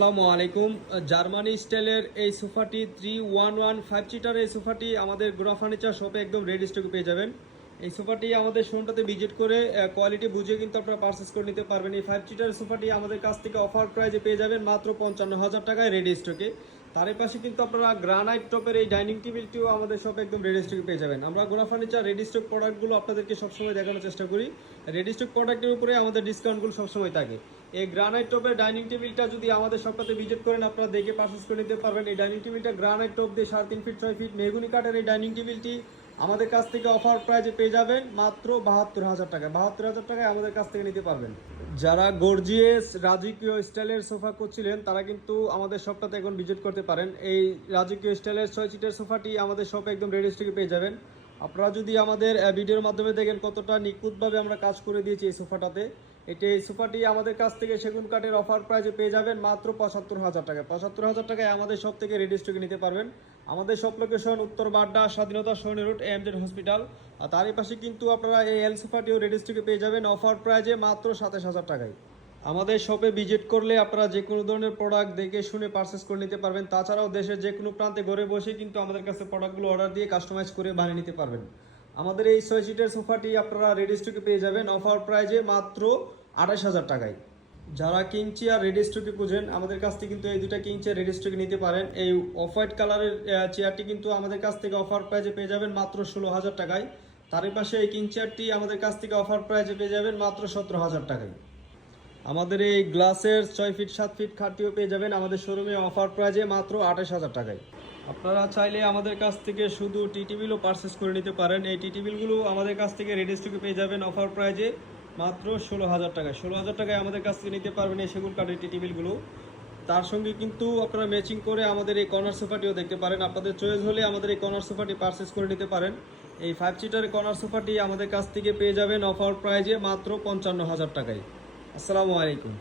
আসসালামু আলাইকুম। জার্মানি স্টাইলের এই সোফাটি 311 5 সিটার এই সোফাটি আমাদের গোরা ফার্নিচার শপে একদম রেডি স্টকে পেয়ে যাবেন। এই সোফাটি আমাদের শোরুমটাতে ভিজিট করে কোয়ালিটি বুঝে কিন্তু আপনারা পারচেস করে নিতে পারবেন। এই 5 সিটার সোফাটি আমাদের কাছ থেকে অফার প্রাইজে পেয়ে যাবেন মাত্র 55,000 টাকায় রেডি স্টকে। তার পাশে কিন্তু আপনারা গ্রানাইট টপের এই ডাইনিং টেবিলটিও আমাদের শপে একদম রেডি স্টকে পেয়ে যাবেন। আমরা গোরা ফার্নিচার রেডি স্টক প্রোডাক্টগুলো আপনাদেরকে সবসময় দেখানোর চেষ্টা করি। রেডি স্টক প্রোডাক্টের উপরে আমাদের ডিসকাউন্টগুলো সবসময় থাকে। এই গ্রানাইট টপের ডাইনিং টেবিলটা যদি আমাদের শপটাতে ভিজিট করেন আপনারা দেখে পারচেস করে নিতে পারবেন। এই ডাইনিং টেবিলটা গ্রানাইট টপ দিয়ে 3.5 ফিট 6 ফিট মেহগুনি কাঠের এই ডাইনিং টেবিলটি আমাদের কাছ থেকে অফার প্রাইজে পেয়ে যাবেন মাত্র 72,000 টাকায়। 72,000 টাকায় আমাদের কাছ থেকে নিতে পারবেন। যারা গর্জিয়াস রাজকীয় স্টাইলের সোফা করছিলেন তারা কিন্তু আমাদের শপটাতে এখন ভিজিট করতে পারেন। এই রাজকীয় স্টাইলের 6 সিটের সোফাটি আমাদের শপে একদম রেডি স্টকে পেয়ে যাবেন। আপনারা যদি আমাদের ভিডিওর মাধ্যমে দেখেন কতটা নিখুঁতভাবে আমরা কাজ করে দিয়েছি এই সোফাটাতে। এই সোফাটি আমাদের কাছ থেকে সেগুন কাঠের অফার প্রাইজে পেয়ে যাবেন মাত্র 75,000 টাকায়। 75,000 টাকায় আমাদের শপ থেকে রেডি স্টকে নিতে পারবেন। আমাদের শপ লোকেশন উত্তর বাড্ডা স্বাধীনতা সরণি রোড এমজেড হসপিটাল। আর তারই পাশে কিন্তু আপনারা এই এল সোফাটিও রেডি স্টকে পেয়ে যাবেন অফার প্রাইজে মাত্র 27,000 টাকায়। আমাদের শপে ভিজিট করলে আপনারা যে কোনো ধরনের প্রোডাক্ট দেখে শুনে পারচেস করে নিতে পারবেন। তাছাড়াও দেশের যে কোনো প্রান্তে ঘরে বসে কিন্তু আমাদের কাছে প্রোডাক্টগুলো অর্ডার দিয়ে কাস্টমাইজ করে বানিয়ে নিতে পারবেন। আমাদের এই 6 সিটের সোফাটি আপনারা রেডি স্টকে পেয়ে যাবেন অফার প্রাইজে মাত্র 28,000 টাকায়। যারা কিং চেয়ার রেডি স্টকে খুঁজেন আমাদের কাছ থেকে কিন্তু এই দুটা কিং চেয়ার রেডি স্টকে নিতে পারেন। এই অফ হোয়াইট কালারের চেয়ারটি কিন্তু আমাদের কাছ থেকে অফার প্রাইজে পেয়ে যাবেন মাত্র 16,000 টাকায়। তার পাশে এই কিং চেয়ারটি আমাদের কাছ থেকে অফার প্রাইজে পেয়ে যাবেন মাত্র 17,000 টাকায়। আমাদের এই গ্লাসের 6 ফিট 7 ফিট খাটটিও পেয়ে যাবেন আমাদের শোরুমে অফার প্রাইজে মাত্র 28,000 টাকায়। আপনারা চাইলে আমাদের কাছ থেকে শুধু টি টেবিলও পারচেস করে নিতে পারেন। এই টি টেবিলগুলো আমাদের কাছ থেকে রেডি স্টকে পেয়ে যাবেন অফার প্রাইজে মাত্র 16,000 টাকায়। 16,000 টাকায় আমাদের কাছ থেকে নিতে পারবেন এই সেগুন কাঠের টি টেবিলগুলো। তার সঙ্গে কিন্তু আপনারা ম্যাচিং করে আমাদের এই কর্নার সোফাটিও দেখতে পারেন। আপনাদের চয়েস হলে আমাদের এই কর্নার সোফাটি পারচেস করে নিতে পারেন। এই 5 সিটার কর্নার সোফাটি আমাদের কাছ থেকে পেয়ে যাবেন অফার প্রাইজে মাত্র 55,000 টাকায়। আসসালামু আলাইকুম।